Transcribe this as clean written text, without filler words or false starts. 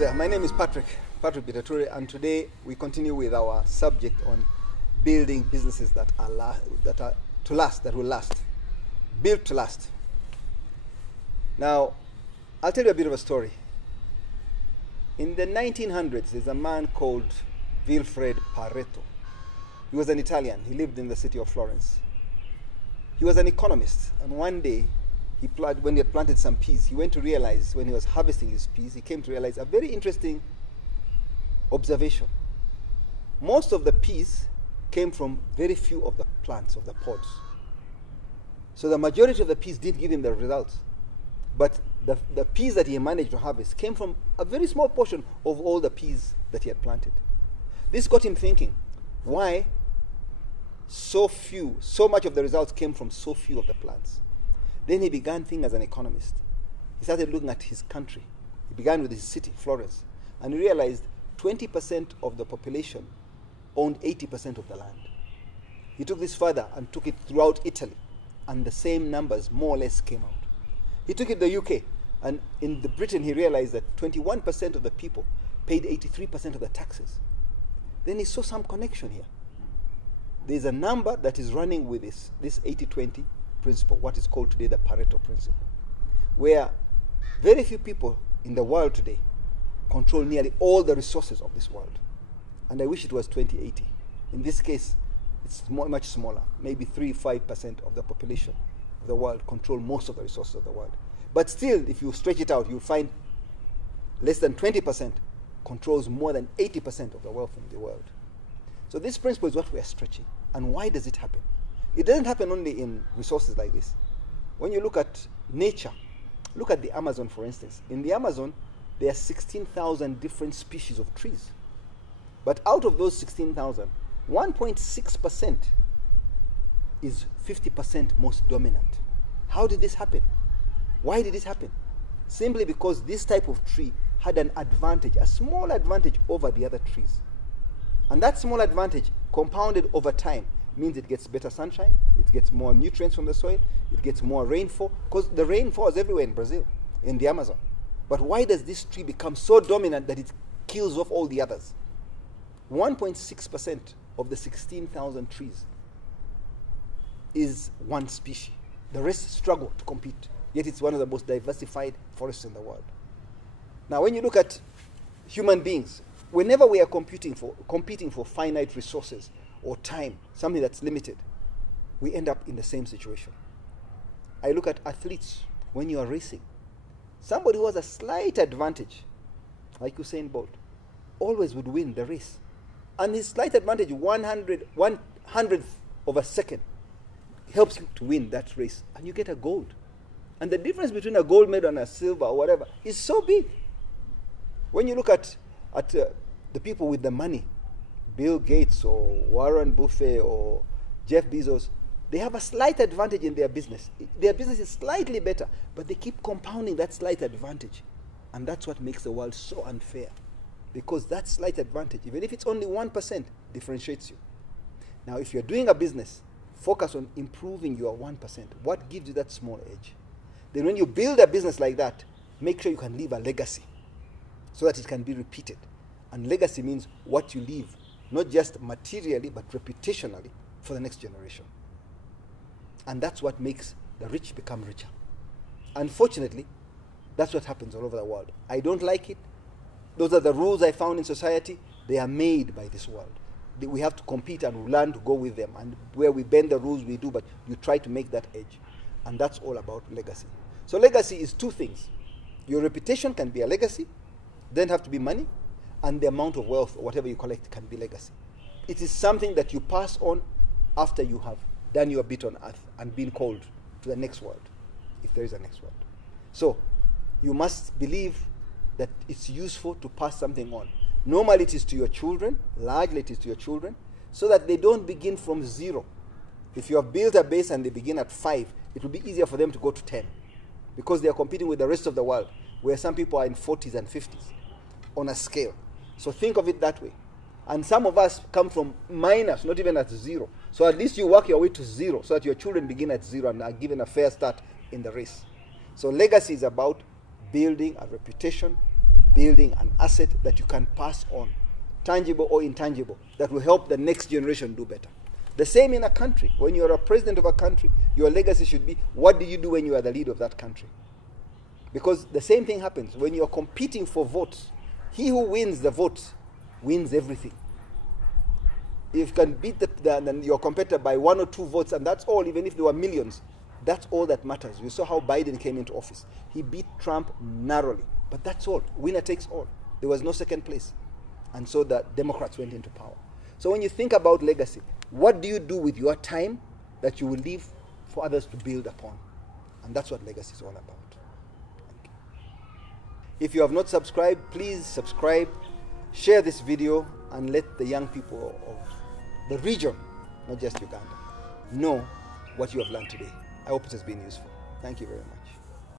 there, my name is Patrick Bitature, and today we continue with our subject on building businesses that will last, built to last. Now, I'll tell you a bit of a story. In the 1900s, there's a man called Pareto. He was an Italian. He lived in the city of Florence. He was an economist, and one day, when he had planted some peas, he went to realize, when he was harvesting his peas, he came to realize a very interesting observation. Most of the peas came from very few of the plants, of the pods. So the majority of the peas didn't give him the results. But the peas that he managed to harvest came from a very small portion of all the peas that he had planted. This got him thinking, why so much of the results came from so few of the plants? Then he began thinking as an economist. He started looking at his country. He began with his city, Florence, and he realized 20% of the population owned 80% of the land. He took this further and took it throughout Italy, and the same numbers more or less came out. He took it to the UK, and in Britain he realized that 21% of the people paid 83% of the taxes. Then he saw some connection here. There's a number that is running with this 80-20 principle, what is called today the Pareto Principle, where very few people in the world today control nearly all the resources of this world. And I wish it was 20-80. In this case, it's much smaller. Maybe 3-5% of the population of the world control most of the resources of the world. But still, if you stretch it out, you'll find less than 20% controls more than 80% of the wealth in the world. So this principle is what we are stretching. And why does it happen? It doesn't happen only in resources like this. When you look at nature, look at the Amazon, for instance. In the Amazon, there are 16,000 different species of trees. But out of those 16,000, 1.6% is 50% most dominant. How did this happen? Why did this happen? Simply because this type of tree had an advantage, a small advantage over the other trees. And that small advantage, compounded over time, means it gets better sunshine, it gets more nutrients from the soil, it gets more rainfall, because the rain falls everywhere in Brazil, in the Amazon. But why does this tree become so dominant that it kills off all the others? 1.6% of the 16,000 trees is one species. The rest struggle to compete, yet it's one of the most diversified forests in the world. Now, when you look at human beings, whenever we are competing for finite resources or time, something that's limited, we end up in the same situation. I look at athletes. When you are racing, somebody who has a slight advantage, like Usain Bolt, always would win the race. And his slight advantage, 100th of a second, helps you to win that race, and you get a gold. And the difference between a gold medal and a silver or whatever is so big. When you look at the people with the money, Bill Gates or Warren Buffett or Jeff Bezos, they have a slight advantage in their business. Their business is slightly better, but they keep compounding that slight advantage. And that's what makes the world so unfair. Because that slight advantage, even if it's only 1%, differentiates you. Now, if you're doing a business, focus on improving your 1%. What gives you that small edge? Then when you build a business like that, make sure you can leave a legacy so that it can be repeated. And legacy means what you leave, not just materially, but reputationally for the next generation. And that's what makes the rich become richer. Unfortunately, that's what happens all over the world. I don't like it. Those are the rules I found in society. They are made by this world. We have to compete and learn to go with them. And where we bend the rules, we do, but you try to make that edge. And that's all about legacy. So legacy is two things. Your reputation can be a legacy. Doesn't have to be money. And the amount of wealth or whatever you collect can be legacy. It is something that you pass on after you have done your bit on earth and been called to the next world, if there is a next world. So you must believe that it's useful to pass something on. Normally it is to your children, largely it is to your children, so that they don't begin from zero. If you have built a base and they begin at 5, it will be easier for them to go to 10, because they are competing with the rest of the world, where some people are in 40s and 50s on a scale. So think of it that way. And some of us come from minus, not even at 0. So at least you work your way to 0 so that your children begin at 0 and are given a fair start in the race. So legacy is about building a reputation building an asset that you can pass on, tangible or intangible, that will help the next generation do better. The same in a country. When you're a president of a country, your legacy should be, what do you do when you are the leader of that country? Because the same thing happens when you're competing for votes. He who wins the votes wins everything. If you can beat your competitor by 1 or 2 votes, and that's all, even if there were millions, that's all that matters. You saw how Biden came into office. He beat Trump narrowly, but that's all. Winner takes all. There was no second place. And so the Democrats went into power. So when you think about legacy, what do you do with your time that you will leave for others to build upon? And that's what legacy is all about. If you have not subscribed, please subscribe, share this video, and let the young people of the region, not just Uganda, know what you have learned today. I hope it has been useful. Thank you very much.